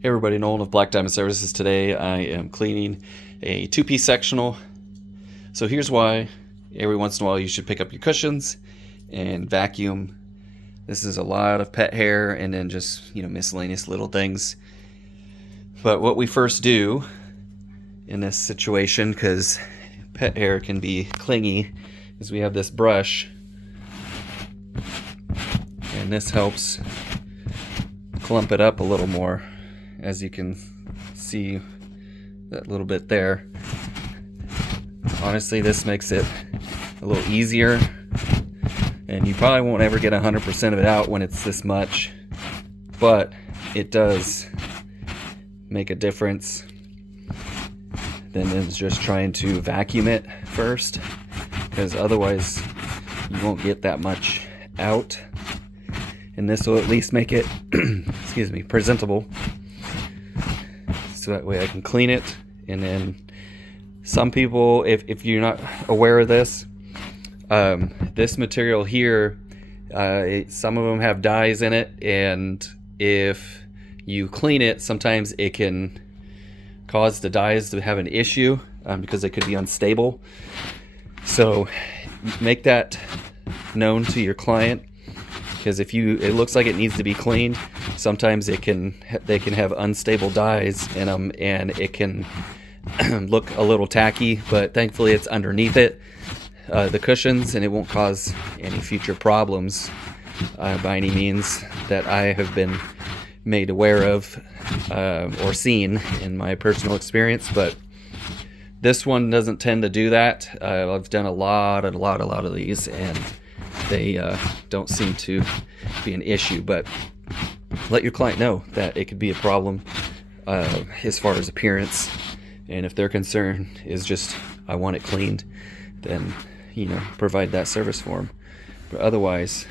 Hey everybody, Nolan of Black Diamond Services. Today I am cleaning a two-piece sectional. So here's why every once in a while you should pick up your cushions and vacuum. This is a lot of pet hair and then just, miscellaneous little things. But what we first do in this situation, because pet hair can be clingy, is we have this brush, and this helps clump it up a little more. As you can see, that little bit there. Honestly, this makes it a little easier, and you probably won't ever get 100% of it out when it's this much, but it does make a difference than just trying to vacuum it first, because otherwise you won't get that much out, and this will at least make it excuse me, presentable. So that way I can clean it. And then some people, if you're not aware of this, this material here, some of them have dyes in it, and if you clean it, sometimes it can cause the dyes to have an issue because they could be unstable. So make that known to your client, because it looks like it needs to be cleaned, sometimes they can have unstable dyes in them, and it can look a little tacky, but thankfully it's underneath it, the cushions, and it won't cause any future problems by any means that I have been made aware of or seen in my personal experience. But this one doesn't tend to do that. I've done a lot of these, and they don't seem to be an issue. But let your client know that it could be a problem as far as appearance, and if their concern is just, I want it cleaned, then provide that service for them. But otherwise,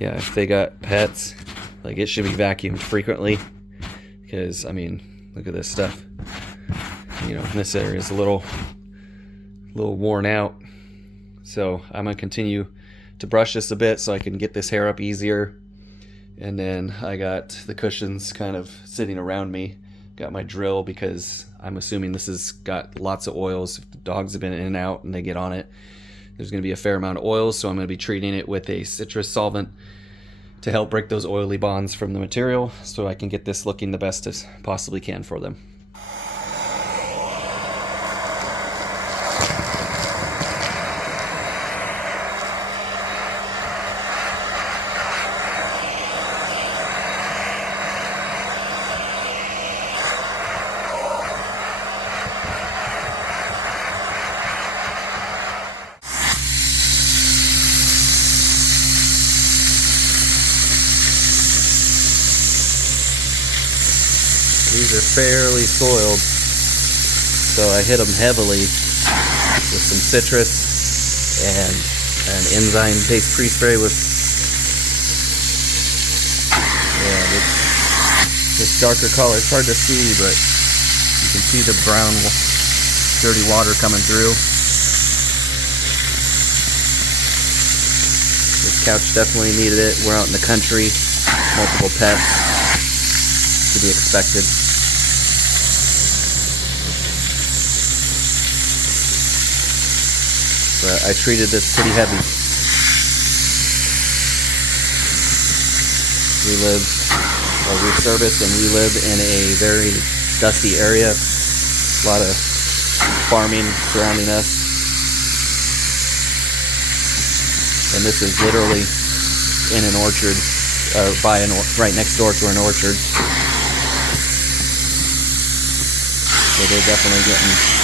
yeah, if they got pets, like, it should be vacuumed frequently, because look at this stuff. This area is a little worn out, so I'm gonna continue to brush this a bit so I can get this hair up easier. And then I got the cushions kind of sitting around me. Got my drill, because I'm assuming this has got lots of oils. If the dogs have been in and out and they get on it, there's going to be a fair amount of oils, so I'm going to be treating it with a citrus solvent to help break those oily bonds from the material, so I can get this looking the best as possibly can for them. These are fairly soiled, so I hit them heavily with some citrus and an enzyme-based pre-spray with, this darker color. It's hard to see, but you can see the brown, dirty water coming through. This couch definitely needed it. We're out in the country, multiple pets, to be expected. But I treated this pretty heavy. We service and we live in a very dusty area. A lot of farming surrounding us. And this is literally in an orchard, right next door to an orchard. So they're definitely getting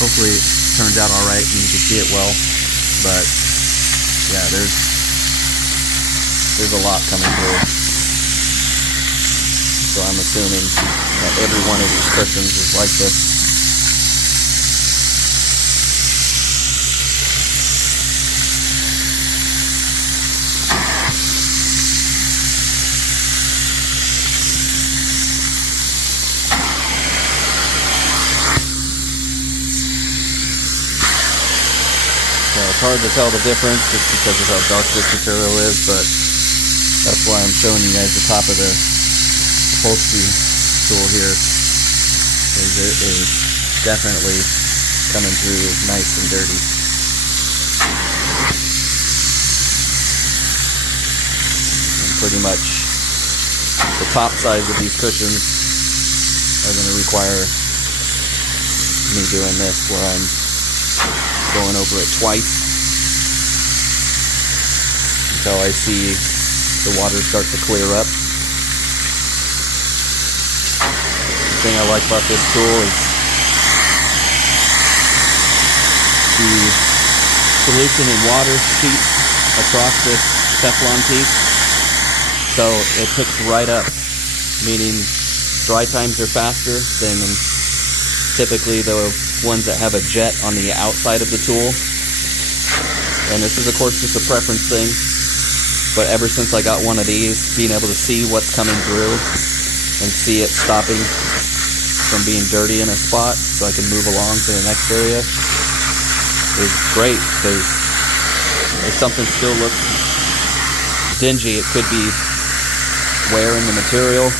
hopefully it turned out all right and you can see it well, but yeah, there's a lot coming through. So I'm assuming that every one of these cushions is like this. hard to tell the difference just because of how dark this material is, but that's why I'm showing you guys the top of the upholstery tool here, because it is definitely coming through nice and dirty. And pretty much the top sides of these cushions are going to require me doing this, where I'm going over it twice until I see the water start to clear up. The thing I like about this tool is the solution in water seeps across this Teflon piece, so it picks right up, meaning dry times are faster than typically the ones that have a jet on the outside of the tool. And this is of course just a preference thing, but ever since I got one of these, being able to see what's coming through and see it stopping from being dirty in a spot so I can move along to the next area is great, because if something still looks dingy, it could be wear in the material.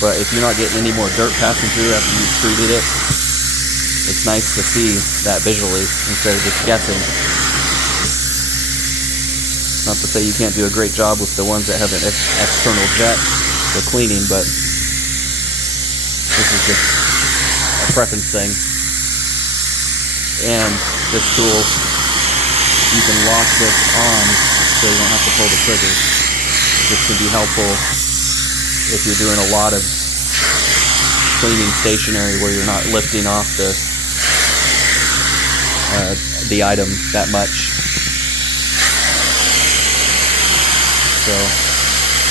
But if you're not getting any more dirt passing through after you've treated it, it's nice to see that visually instead of just guessing. Not to say you can't do a great job with the ones that have an external jet for cleaning, but this is just a preference thing. And this tool, you can lock this on so you don't have to pull the trigger. This can be helpful if you're doing a lot of cleaning stationery where you're not lifting off the item that much. So,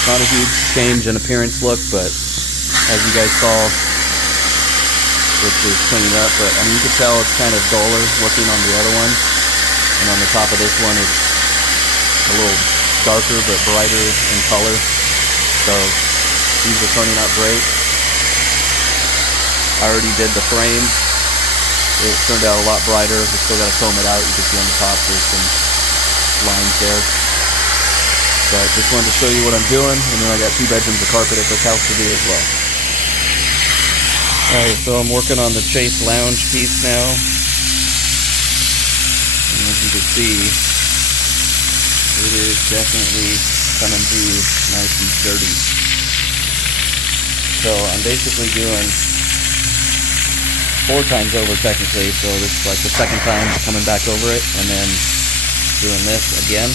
not a huge change in appearance look, but as you guys saw, this is cleaning up. But I mean, you can tell it's kind of duller looking on the other one, and on the top of this one, it's a little darker but brighter in color. So these are turning out great. I already did the frame. It turned out a lot brighter. We still got to comb it out. You can see on the top there's some lines there. But just wanted to show you what I'm doing, and then I got 2 bedrooms of carpet at this house to do as well. Alright, so I'm working on the Chase Lounge piece now. And as you can see, it is definitely coming through nice and dirty. So I'm basically doing 4 times over technically, so this is like the second time coming back over it, and then doing this again.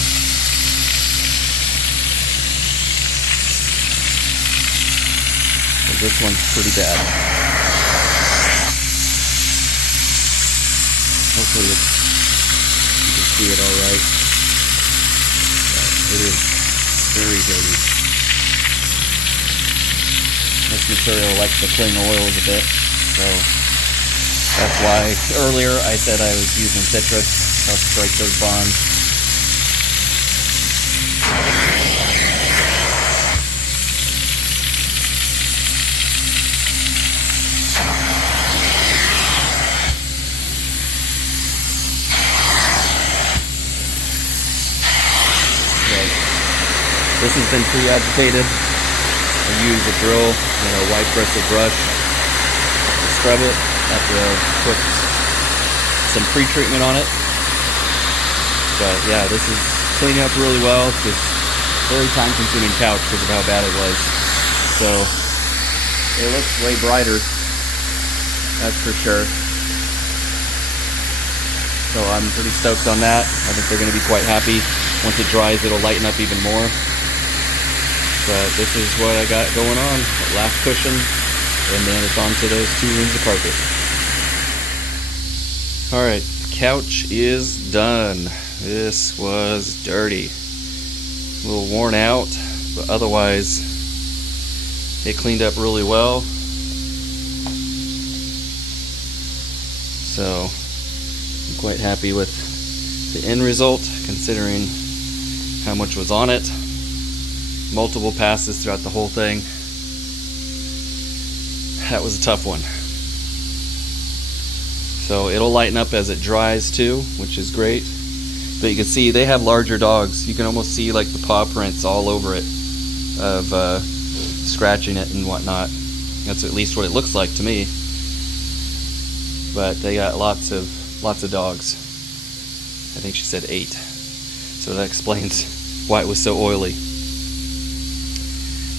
So this one's pretty bad. Hopefully you can see it alright. It is very dirty. This material likes to cling oils a bit, so that's why earlier I said I was using citrus. Helps break those bonds. This has been pre-agitated. I use a drill and a white bristle brush to scrub it after I put some pre-treatment on it. But yeah, this is cleaning up really well. It's just very time-consuming couch because of how bad it was. So it looks way brighter, that's for sure. So I'm pretty stoked on that. I think they're going to be quite happy. Once it dries, it'll lighten up even more. But this is what I got going on. Last cushion, and then it's on to those 2 rooms of carpet. Alright, the couch is done. This was dirty. A little worn out, but otherwise it cleaned up really well. So I'm quite happy with the end result, considering how much was on it. Multiple passes throughout the whole thing. That was a tough one. So it'll lighten up as it dries too, which is great. But you can see they have larger dogs. You can almost see like the paw prints all over it of scratching it and whatnot. That's at least what it looks like to me. But they got lots of dogs. I think she said 8. So that explains why it was so oily.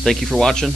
Thank you for watching.